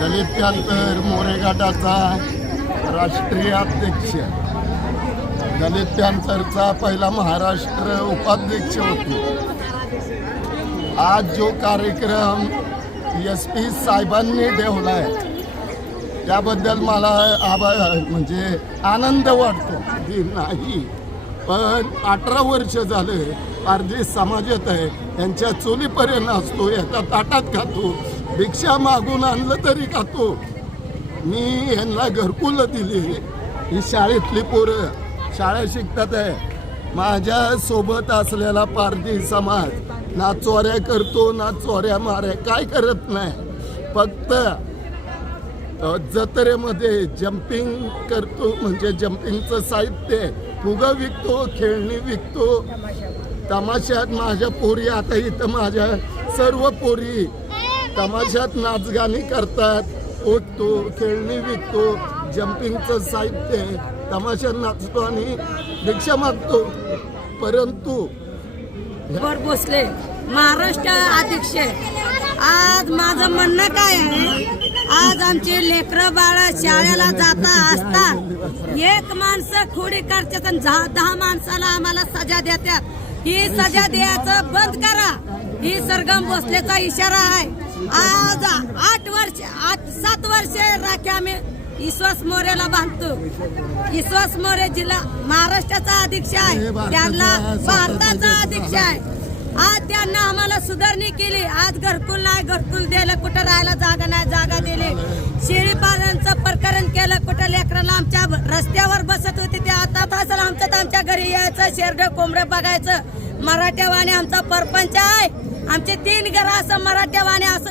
दलित त्यानंतर मोरे गटाचा राष्ट्रीय अध्यक्ष. दलित त्यानंतरचा पहिला महाराष्ट्र उपाध्यक्ष होती. आज जो कार्यक्रम एस पी साहेबांनी ठेवला आहे त्याबद्दल मला आभार म्हणजे आनंद वाटतो. की नाही पण अठरा वर्ष झाले पारधी समाजात आहे त्यांच्या चोलीपर्यंत असतो एका ताटात खातो भिक्षा मागून आणलं तरी खातो. मी यांना घरकुलं दिली. ही शाळेतली पोरं शाळा शिकतात आहे. माझ्या सोबत असलेला पारधी समाज ना चोऱ्या करतो ना चोऱ्या माऱ्या काय करत नाही. फक्त जत्रेमध्ये जम्पिंग करतो म्हणजे जम्पिंगचं साहित्य फुगं विकतो खेळणी विकतो. तमाशात माझ्या पोरी आता इथं माझ्या सर्व पोरी तमाशात नाचगाणी करतात. ओटतो खेळणी विकतो जम्पिंगचं साहित्य तमाशात नाचतो आणि रिक्षा मागतो. परंतु वर बसले. महाराष्ट्र अध्यक्ष आज माझं म्हणणं काय आहे? आज आमचे लेकरं बाळ शाळेला जाता असतात एक माणसं खोडी करतात आणि दहा दहा माणसाला आम्हाला सजा देतात. ही सजा द्यायचं बंद करा. ही सरगम भोसलेचा इशारा आहे. आज आठ वर्ष आठ सात वर्ष राखी आम्ही विश्वास मोरेला बांधतो. विश्वास मोरे जिल्हा महाराष्ट्राचा अध्यक्ष आहे. त्यांना भारताचा अध्यक्ष आहे. आज त्यांना आम्हाला सुधारणी केली. आज घरकुल नाही घरकुल दिलं कुठं राहायला जागा नाही जागा दिली. शेळी प्रकरण केलं कुठं लेकराला आमच्या रस्त्यावर बसत होते ते आता फासल आमच्यात आमच्या घरी यायचं शेरडं कोंबडं बघायचं. मराठ्यावाने आमचा परपंच आहे. आमचे तीन घर असं मराठ्यावाने असं